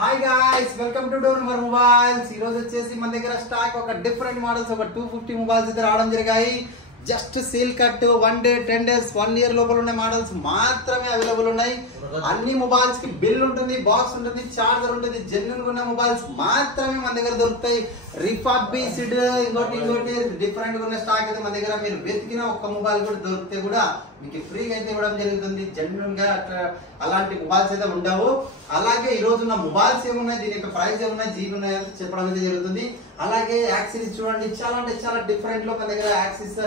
Hi guys, welcome to door number mobiles. ఈ రోజు వచ్చేసి మన దగ్గర స్టాక్ ఒక డిఫరెంట్ మోడల్స్ ఒక 250 మొబైల్స్ అయితే రావడం జరిగాయి. Just sale cut 1 day 10 days 1 year లోపల ఉన్న మోడల్స్ మాత్రమే అవైలబుల్ ఉన్నాయి. అన్ని మొబైల్స్ కి బిల్ ఉంటుంది, బాక్స్ ఉంటుంది, చార్జర్ ఉంటుంది. జెన్యున్ గా ఉన్న మొబైల్స్ మాత్రమే మన దగ్గర దొరుకుతాయి. రిఫర్బిష్డ్ ఇంకోటి డిఫరెంట్ గా ఉన్న స్టాక్ అయితే మన దగ్గర మీరు వెతికిన ఒక్క మొబైల్ కూడా దొరికితే కూడా మీకు ఫ్రీగా అయితే ఇవ్వడం జరుగుతుంది. జెన్యున్ గా అలాంటి మొబైల్స్ అయితే ఉండవు. అలాగే ఈ రోజు ఉన్న మొబైల్స్ ఏమున్నాయి, దీని యొక్క ప్రైస్ ఏమున్నాయి, జీబీ ఉన్నాయి చెప్పడం అయితే జరుగుతుంది. అలాగే యాక్సెసరీస్ చూడండి, చాలా అంటే చాలా డిఫరెంట్ లో మన దగ్గర యాక్సెస్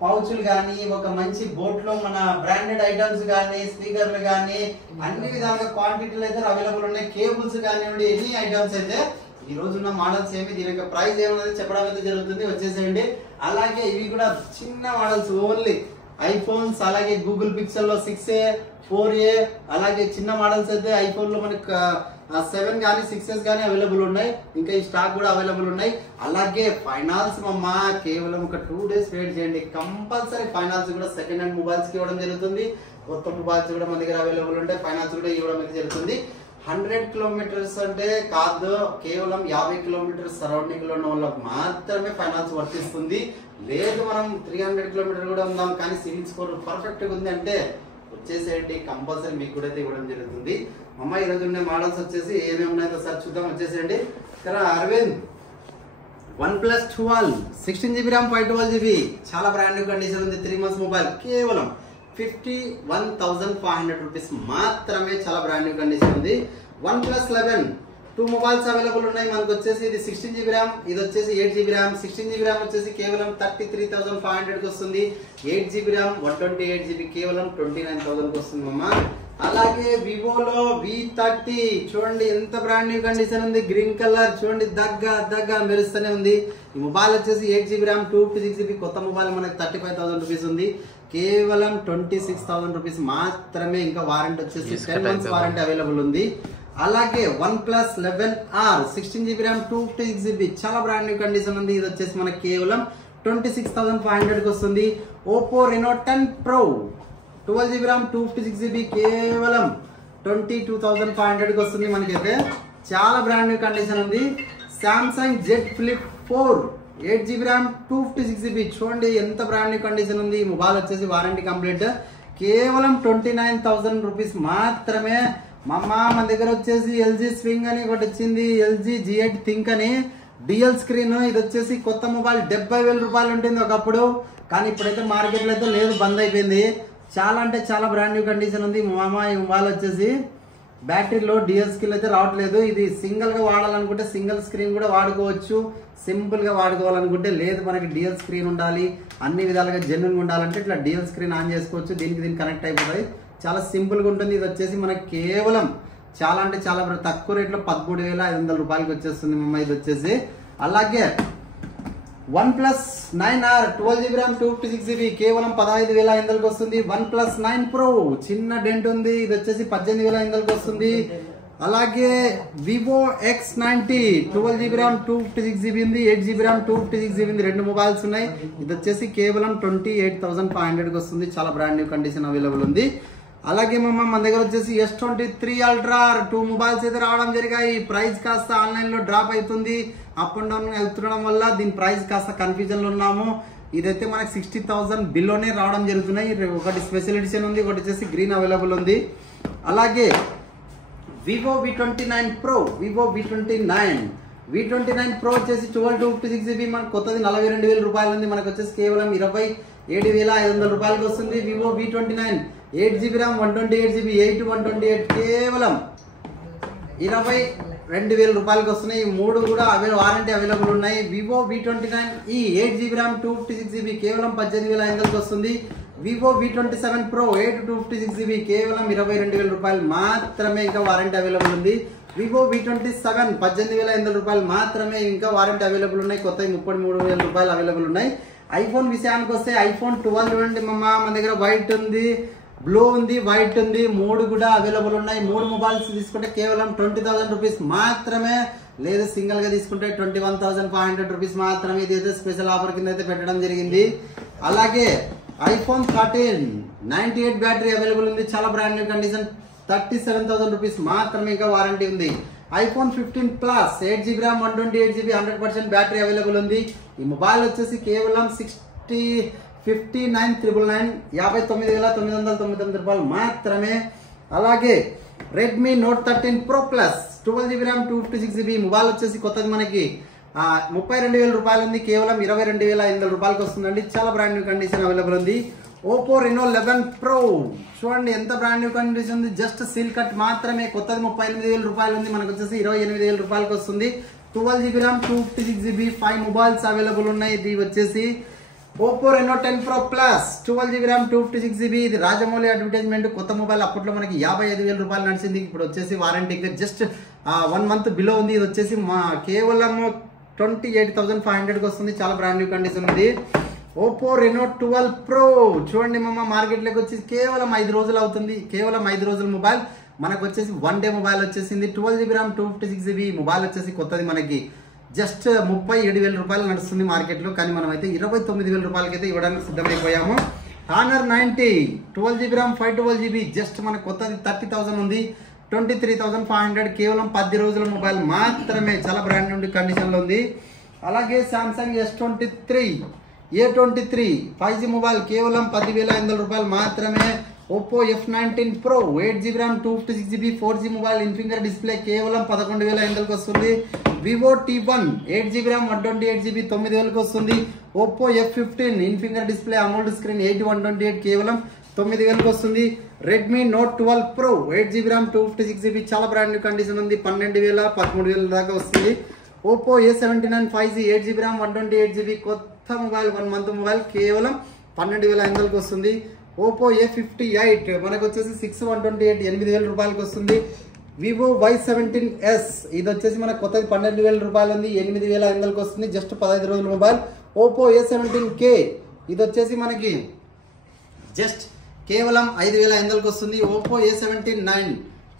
పౌచులు కానీ, ఒక మంచి బోట్ లో మన బ్రాండెడ్ ఐటమ్స్ కానీ, స్పీకర్లు కానీ అన్ని విధాలుగా క్వాంటిటీలు అయితే అవైలబుల్ ఉన్నాయి. కేబుల్స్ కానివ్వండి, ఎనీ ఐటమ్స్ అయితే ఈ రోజు ఉన్న మోడల్స్ ఏమి, దీని యొక్క ప్రైస్ ఏమన్నది చెప్పడం అయితే జరుగుతుంది. వచ్చేసేయండి. అలాగే ఇవి కూడా చిన్న మోడల్స్, ఓన్లీ ఐఫోన్స్, అలాగే గూగుల్ పిక్సెల్ లో 6A 4A, అలాగే చిన్న మోడల్స్ అయితే ఐఫోన్ లో మనకి 7 కానీ 6S కానీ అవైలబుల్ ఉన్నాయి. ఇంకా ఈ స్టాక్ కూడా అవైలబుల్ ఉన్నాయి. అలాగే ఫైనాన్స్ మమ్మా కేవలం ఒక 2 డేస్ వెయిట్ చేయండి, కంపల్సరీ ఫైనాన్స్ కూడా సెకండ్ హ్యాండ్ మొబైల్స్ కి ఇవ్వడం జరుగుతుంది. కొత్త మొబైల్స్ కూడా మన దగ్గర అవైలబుల్ ఉంటాయి, ఫైనాన్స్ కూడా ఇవ్వడం అయితే జరుగుతుంది. 100 కిలోమీటర్స్ అంటే కాదు, కేవలం 50 కిలోమీటర్స్ సరౌండింగ్ లో ఉన్న వాళ్ళకి మాత్రమే ఫైనాన్స్ వర్తిస్తుంది. లేదు మనం 300 కిలోమీటర్ కూడా ఉందాం కానీ సివిల్ స్కోర్ పర్ఫెక్ట్ గా ఉంది అంటే వచ్చేసేయండి, కంపల్సరీ మీకు కూడా ఇవ్వడం జరుగుతుంది. అమ్మ ఈ రోజు ఉండే మోడల్స్ వచ్చేసి ఏమేమి ఉన్నాయో సార్ చూద్దాం. వచ్చేసేయండి. ఇక్కడ Arvind OnePlus 12 16GB RAM 512GB చాలా బ్రాండ్ న్యూ కండిషన్ ఉంది. 3 months మొబైల్ కేవలం 51,500 రూపీస్ మాత్రమే, చాలా బ్రాండ్ న్యూ కండిషన్ ఉంది. OnePlus 11 2 మొబైల్స్ అవైలబుల్ ఉన్నాయి మనకు. వచ్చేసి ఇది 16GB RAM, ఇది వచ్చేసి 8GB RAM. 16GB RAM వచ్చేసి కేవలం 33,500 కి వస్తుంది. 8GB RAM 128GB కేవలం 29,000 కి వస్తుంది అమ్మా. అలాగే వివోలో V30 చూడండి ఎంత బ్రాండ్ న్యూ కండిషన్ ఉంది. గ్రీన్ కలర్ చూడండి, దగ్గ మెరుస్తూనే ఉంది. ఈ మొబైల్ వచ్చేసి 8GB RAM 256GB, కొత్త మొబైల్ మనకి 35,000 రూపీస్ ఉంది. కేవలం 26,000 రూపీస్ మాత్రమే. ఇంకా వారంటీ వచ్చేసి 10 months వారంటీ అవైలబుల్ ఉంది. అలాగే OnePlus 11R 16GB RAM 256GB చాలా బ్రాండ్ న్యూ కండిషన్ ఉంది. ఇది వచ్చేసి మనకి కేవలం 26,500 కి వస్తుంది. Oppo Reno 10 Pro 12GB RAM 256GB కేవలం 22,500 కి వస్తుంది మనకైతే, చాలా బ్రాండ్ న్యూ కండిషన్ ఉంది. Samsung Z Flip 4 8GB RAM 256GB చూడండి ఎంత బ్రాండ్ న్యూ కండిషన్ ఉంది. ఈ మొబైల్ వచ్చేసి వారంటీ కంప్లీట్, కేవలం 29,000 రూపీస్ మాత్రమే. మన దగ్గర వచ్చేసి LG స్వింగ్ అని ఒకటి వచ్చింది, LG G8 థింక్ అని డిఎల్ స్క్రీన్. ఇది వచ్చేసి కొత్త మొబైల్ 70,000 రూపాయలు ఉంటుంది ఒకప్పుడు, కానీ ఇప్పుడైతే మార్కెట్ లో అయితే లేదు, బంద్ అయిపోయింది. చాలా అంటే చాలా బ్రాండ్ న్యూ కండిషన్ ఉంది. ఈ మొబైల్ వచ్చేసి బ్యాటరీలో డిఎల్ స్క్రీన్ అయితే రావట్లేదు. ఇది సింగిల్ గా వాడాలనుకుంటే సింగిల్ స్క్రీన్ కూడా వాడుకోవచ్చు, సింపుల్ గా వాడుకోవాలనుకుంటే లేదు మనకి డిఎల్ స్క్రీన్ ఉండాలి, అన్ని విధాలుగా జెన్యున్ గా ఉండాలంటే ఇట్లా డిఎల్ స్క్రీన్ ఆన్ చేసుకోవచ్చు. దీనికి కనెక్ట్ అయిపోతాయి, చాలా సింపుల్ గా ఉంటుంది. ఇది వచ్చేసి మనకి కేవలం చాలా అంటే చాలా తక్కువ రేట్లో 13,500 రూపాయలకి వచ్చేస్తుంది మమ్మ ఇది వచ్చేసి. అలాగే OnePlus 9R 12GB RAM 256GB కేవలం 15,500కి వస్తుంది. OnePlus 9 Pro చిన్న డెంట్ ఉంది, ఇది వచ్చేసి 18,500కి వస్తుంది. అలాగే Vivo X90 12GB RAM 256GB ఉంది, 8GB RAM 256GB ఉంది. 2 మొబైల్స్ ఉన్నాయి. ఇది వచ్చేసి కేవలం 28,500కి వస్తుంది, చాలా బ్రాండ్ న్యూ కండిషన్ అవైలబుల్ ఉంది. అలాగే మన దగ్గర వచ్చేసి S23 Ultra 2 మొబైల్స్ అయితే రావడం జరిగాయి. ప్రైస్ కాస్త ఆన్లైన్ లో డ్రాప్ అవుతుంది, అప్ అండ్ డౌన్ అవుతుండడం వల్ల దీని ప్రైస్ కాస్త కన్ఫ్యూజన్ లో ఉన్నాము. ఇదైతే మనకి 60,000 బిల్లోనే రావడం జరుగుతున్నాయి. ఒకటి స్పెషల్ ఎడిషన్ ఉంది, ఒకటి వచ్చేసి గ్రీన్ అవైలబుల్ ఉంది. అలాగే Vivo V29 Pro V29 Pro వచ్చేసి 12/256GB మనకు కొత్తది 42,000 రూపాయలు ఉంది. మనకు వచ్చేసి కేవలం 27,500 రూపాయలకి వస్తుంది. Vivo V29 8GB RAM 128GB 128 కేవలం 22,000 రూపాయలకి వస్తున్నాయి. ఈ 3 కూడా వారంటీ అవైలబుల్ ఉన్నాయి. Vivo V29e 8GB RAM 256GB కేవలం 18,500కి వస్తుంది. Vivo V27 Pro 8/256GB కేవలం 22,000 రూపాయలు మాత్రమే, ఇంకా వారంటీ అవైలబుల్ ఉంది. Vivo V27 18,500 రూపాయలు మాత్రమే, ఇంకా వారంటీ అవైలబుల్ ఉన్నాయి. కొత్త 33,000 రూపాయలు అవైలబుల్ ఉన్నాయి. ఐఫోన్ విషయానికి వస్తే iPhone 12 చూడండి మన దగ్గర వైట్ ఉంది, బ్లూ ఉంది, వైట్ ఉంది, 3 కూడా అవైలబుల్ ఉన్నాయి. 3 మొబైల్స్ తీసుకుంటే కేవలం 20,000 రూపీస్ మాత్రమే, లేదు సింగిల్ గా తీసుకుంటే 21,500 రూపీస్ మాత్రమే. ఇది అయితే స్పెషల్ ఆఫర్ కింద అయితే పెట్టడం జరిగింది. అలాగే iPhone 13 98 బ్యాటరీ అవైలబుల్ ఉంది, చాలా బ్రాండ్ న్యూ కండిషన్, 37,000 రూపీస్ మాత్రమే, ఇంకా వారంటీ ఉంది. iPhone 15 Plus 8GB RAM 128GB 100% battery available ఉంది. ఈ మొబైల్ వచ్చేసి కేవలం 59,999 59,999 రూపాయలు మాత్రమే. అలాగే Redmi Note 13 Pro Plus 12GB RAM 256GB mobile వచ్చేసి కొత్తది మనకి 32,000 రూపాయలు ఉంది. కేవలం 22,500 రూపాయలకి వస్తుందండి. చాలా బ్రాండ్ న్యూ కండిషన్ అవైలబుల్ ఉంది. Oppo Reno 11 Pro చూడండి ఎంత బ్రాండ్ న్యూ కండిషన్ ఉంది. జస్ట్ సీల్ కట్ మాత్రమే. కొత్తది 38,000 రూపాయలు ఉంది. మనకు వచ్చేసి 28,000 రూపాయలకి వస్తుంది. 12GB RAM 256GB 5 mobiles available ఉన్నాయి. ఇది వచ్చేసి Oppo Reno 10 Pro Plus 12GB RAM 256GB. ఇది రాజమౌళి అడ్వర్టైజ్మెంట్. కొత్త మొబైల్ అప్పట్లో మనకి 55,000 రూపాయలు నడిచింది. ఇప్పుడు వచ్చేసి వారంటీ జస్ట్ 1 మంత్ బిలో ఉంది. ఇది వచ్చేసి కేవలం 28,500కి వస్తుంది. చాలా బ్రాండ్ న్యూ కండిషన్ ఉంది. Oppo Reno 12 Pro చూడండి మార్కెట్లోకి వచ్చి కేవలం 5 రోజులు అవుతుంది. కేవలం 5 రోజుల మొబైల్ మనకు వచ్చేసి 1 డే మొబైల్ వచ్చేసింది. 12GB RAM 256GB మొబైల్ వచ్చేసి కొత్తది మనకి జస్ట్ 37,000 రూపాయలు నడుస్తుంది మార్కెట్లో. కానీ మనం అయితే 29,000 రూపాయలకి అయితే ఇవ్వడానికి సిద్ధమైపోయాము. Honor 90 12GB RAM 512GB just మన కొత్తది 30,000 ఉంది. 23,500 కేవలం 10 రోజుల మొబైల్ మాత్రమే. చాలా బ్రాండ్ నుండి కండిషన్లో ఉంది. అలాగే Samsung A23 5G మొబైల్ కేవలం 10,500 రూపాయలు మాత్రమే. Oppo F19 Pro 8GB RAM 256GB 4G mobile in finger display కేవలం 11,500కి వస్తుంది. Vivo T1 8GB RAM 128GB 9,000కి వస్తుంది. Oppo F15 in finger display AMOLED screen 8128 కేవలం 9,000కి వస్తుంది. Redmi Note 12 Pro 8GB RAM 256GB చాలా brand new condition ఉంది. 12,000 13,000 దాకా వస్తుంది. Oppo A79 5G 8GB RAM 128GB కొత్త మొబైల్ 1 మంత్ మొబైల్ కేవలం 12,500కి వస్తుంది. Oppo A58 మనకు వచ్చేసి 6,128 8,000 రూపాయలకి వస్తుంది. Vivo Y17s ఇది వచ్చేసి మనకు కొత్తది 12,000 రూపాయలు ఉంది. 8,500కి వస్తుంది. జస్ట్ 15 రోజుల మొబైల్. Oppo A17K ఇది వచ్చేసి మనకి జస్ట్ కేవలం 5,500కి వస్తుంది. Oppo A79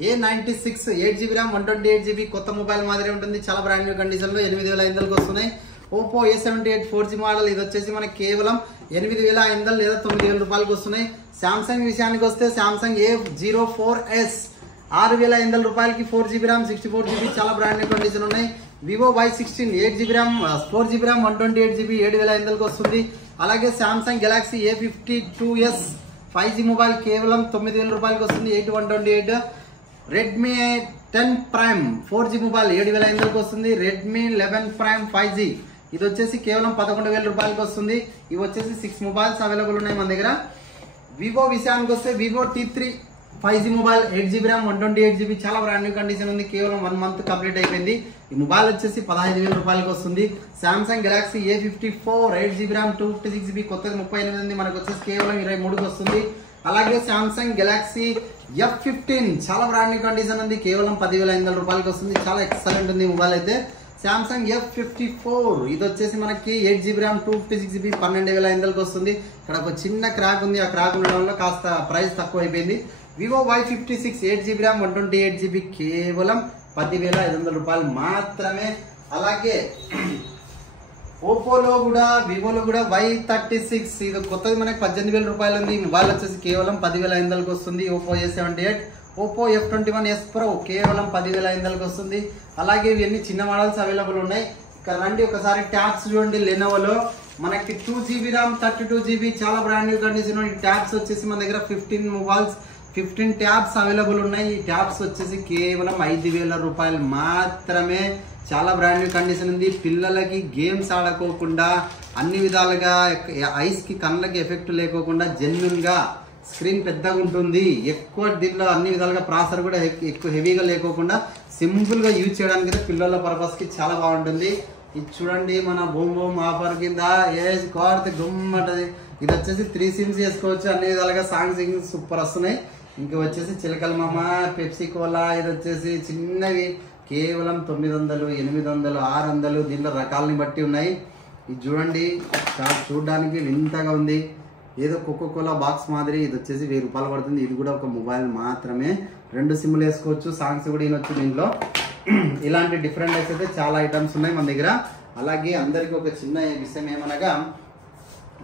A96 8GB RAM 128GB కొత్త మొబైల్ మాదిరి ఉంటుంది. చాలా బ్రాండ్ న్యూ కండిషన్లో 8,500కి వస్తున్నాయి. Oppo A78 4G మోడల్ ఇది వచ్చేసి మనకి కేవలం 8,500 లేదా 9,000 రూపాయలకి వస్తున్నాయి. Samsung విషయానికి వస్తే Samsung A04s 6,500 రూపాయలకి 4GB RAM 64GB చాలా బ్రాండ్ న్యూ కండిషన్ ఉన్నాయి. Vivo Y16 8GB RAM 4GB RAM 128GB 7,500కి వస్తుంది. అలాగే Samsung Galaxy A52s 5G mobile కేవలం 9,000 రూపాయలకి వస్తుంది. 8,128. Redmi 10 Prime 4G మొబైల్ 7,500కి వస్తుంది. Redmi 11 Prime 5G ఇది వచ్చేసి కేవలం 11,000 రూపాయలకి వస్తుంది. ఇవి వచ్చేసి 6 మొబైల్స్ అవైలబుల్ ఉన్నాయి మన దగ్గర. వివో విషయానికి వస్తే Vivo T3 5G mobile 8GB RAM 128GB చాలా బ్రాండ్ న్యూ కండిషన్ ఉంది. కేవలం 1 మంత్ కంప్లీట్ అయిపోయింది. ఈ మొబైల్ వచ్చేసి 15,000 రూపాయలకి వస్తుంది. Samsung Galaxy A54 8GB RAM 256GB కొత్తది 38 ఉంది. మనకు వచ్చేసి కేవలం 23కి వస్తుంది. అలాగే Samsung Galaxy F15 చాలా బ్రాండ్ న్యూ కండిషన్ ఉంది. కేవలం 10,500 రూపాయలకి వస్తుంది. చాలా ఎక్సలెంట్ ఉంది మొబైల్ అయితే. Samsung F54 ఇది వచ్చేసి మనకి 8GB RAM 256GB 12,500కి వస్తుంది. ఇక్కడ ఒక చిన్న క్రాక్ ఉంది. ఆ క్రాక్ ఉండడం వల్ల కాస్త ప్రైస్ తక్కువ అయిపోయింది. Vivo Y56 8GB RAM 128GB కేవలం 10,500 రూపాయలు మాత్రమే. అలాగే ఓప్పోలో కూడా వివోలో కూడా Y36 ఇది కొత్తది మనకి 18,000 రూపాయలు ఉంది. మొబైల్ వచ్చేసి కేవలం 10,500కి వస్తుంది. Oppo A78 Oppo F21s Pro కేవలం 10,500కి వస్తుంది. అలాగే ఇవన్నీ చిన్న మోడల్స్ అవైలబుల్ ఉన్నాయి. ఇక్కడ రండి ఒకసారి ట్యాబ్స్ చూడండి. లెనోవోలో మనకి 2GB RAM 32GB చాలా బ్రాండ్ న్యూ కండిషన్ ఉన్నాయి. ట్యాబ్స్ వచ్చేసి మన దగ్గర 15 మొబైల్స్ 15 ట్యాబ్స్ అవైలబుల్ ఉన్నాయి. ఈ ట్యాబ్స్ వచ్చేసి కేవలం 5,000 రూపాయలు మాత్రమే. చాలా బ్రాండ్ న్యూ కండిషన్ ఉంది. పిల్లలకి గేమ్స్ ఆడుకోకుండా అన్ని విధాలుగా ఐస్ కి కళ్ళకి ఎఫెక్ట్ లేకోకుండా జెన్యున్ గా స్క్రీన్ పెద్దగా ఉంటుంది. ఎక్కువ దీనిలో అన్ని విధాలుగా ప్రాసెసర్ కూడా ఎక్కువ హెవీగా లేకోకుండా సింపుల్ గా యూజ్ చేయడానికి పిల్లల పర్పస్ కి చాలా బాగుంటుంది. ఇది చూడండి మన బూమ్ ఆఫర్ కింద ఏజ్ కోరితే గుమ్మటది. ఇది వచ్చేసి 3 సిమ్స్ చేసుకోవచ్చు. అన్ని విధాలుగా సాంగ్ సింగింగ్ సూపర్ వస్తున్నాయి. ఇంకా వచ్చేసి చిలకల మామ పెప్సీ కోలా ఇది వచ్చేసి చిన్నవి కేవలం 900 800 600 దీనిలో రకాలని బట్టి ఉన్నాయి. ఇది చూడండి చూడడానికి వింతగా ఉంది. ఏదో కోకోకోలా బాక్స్ మాదిరి. ఇది వచ్చేసి 1000 రూపాయలు పడుతుంది. ఇది కూడా ఒక మొబైల్ మాత్రమే. 2 సిమ్లు వేసుకోవచ్చు. సాంగ్స్ కూడా వినొచ్చు దీంట్లో. ఇలాంటి డిఫరెంట్ అయితే చాలా ఐటమ్స్ ఉన్నాయి మన దగ్గర. అలాగే అందరికి ఒక చిన్న విషయం ఏమనగా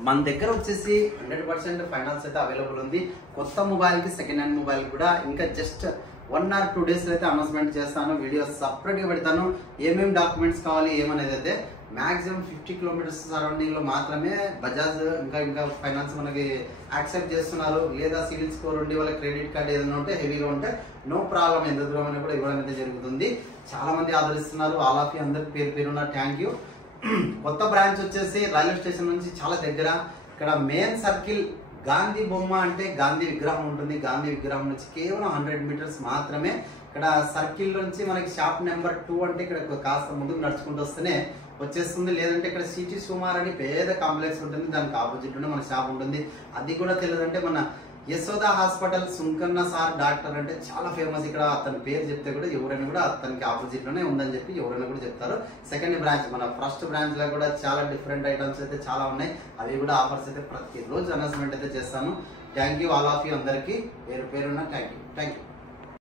మన దగ్గర వచ్చేసి 100% ఫైనాన్స్ అయితే అవైలబుల్ ఉంది. కొత్త మొబైల్ కి సెకండ్ హ్యాండ్ మొబైల్ కూడా ఇంకా జస్ట్ 1 or 2 days అయితే అనౌన్స్మెంట్ చేస్తాను. వీడియో సపరేట్గా పెడతాను. ఏమేమి డాక్యుమెంట్స్ కావాలి ఏమనేది అయితే మాక్సిమం 50 కిలోమీటర్స్ సరౌండింగ్ లో మాత్రమే బజాజ్ ఇంకా ఫైనాన్స్ మనకి యాక్సెప్ట్ చేస్తున్నారు. లేదా సివిల్ స్కోర్ ఉండి వాళ్ళ క్రెడిట్ కార్డ్ ఏదైనా ఉంటే హెవీగా ఉంటే నో ప్రాబ్లం, ఎంత దూరం అయినా కూడా ఇవ్వడం అయితే జరుగుతుంది. చాలా మంది ఆదరిస్తున్నారు. ఆల్ ఆఫ్ యూ అందరికి పేరు పేరున్న థ్యాంక్ యూ. కొత్త బ్రాంచ్ వచ్చేసి రైల్వే స్టేషన్ నుంచి చాలా దగ్గర, ఇక్కడ మెయిన్ సర్కిల్ గాంధీ బొమ్మ అంటే గాంధీ విగ్రహం ఉంటుంది. గాంధీ విగ్రహం నుంచి కేవలం 100 మీటర్స్ మాత్రమే. ఇక్కడ సర్కిల్ నుంచి మనకి షాప్ నెంబర్ 2 అంటే ఇక్కడ కాస్త ముందుకు నడుచుకుంటూ వస్తేనే వచ్చేస్తుంది. లేదంటే ఇక్కడ సిటీ సుమార్ అని పేద కాంప్లెక్స్ ఉంటుంది, దానికి ఆపోజిట్ లోనే మన షాప్ ఉంటుంది. అది కూడా తెలియదంటే మన Yashoda hospital Sunkanna sir doctor అంటే చాలా ఫేమస్. ఇక్కడ అతని పేరు చెప్తే కూడా ఎవరైనా కూడా అతనికి ఆపోజిట్ లోనే ఉందని చెప్పి ఎవరైనా కూడా చెప్తారు. సెకండ్ బ్రాంచ్ మన ఫస్ట్ బ్రాంచ్ లో కూడా చాలా డిఫరెంట్ ఐటమ్స్ అయితే చాలా ఉన్నాయి. అవి కూడా ఆఫర్స్ అయితే ప్రతిరోజు అనౌన్స్మెంట్ అయితే చేస్తాను. Thank you all of you అందరికి పేరు పేరున్న థ్యాంక్ యూ.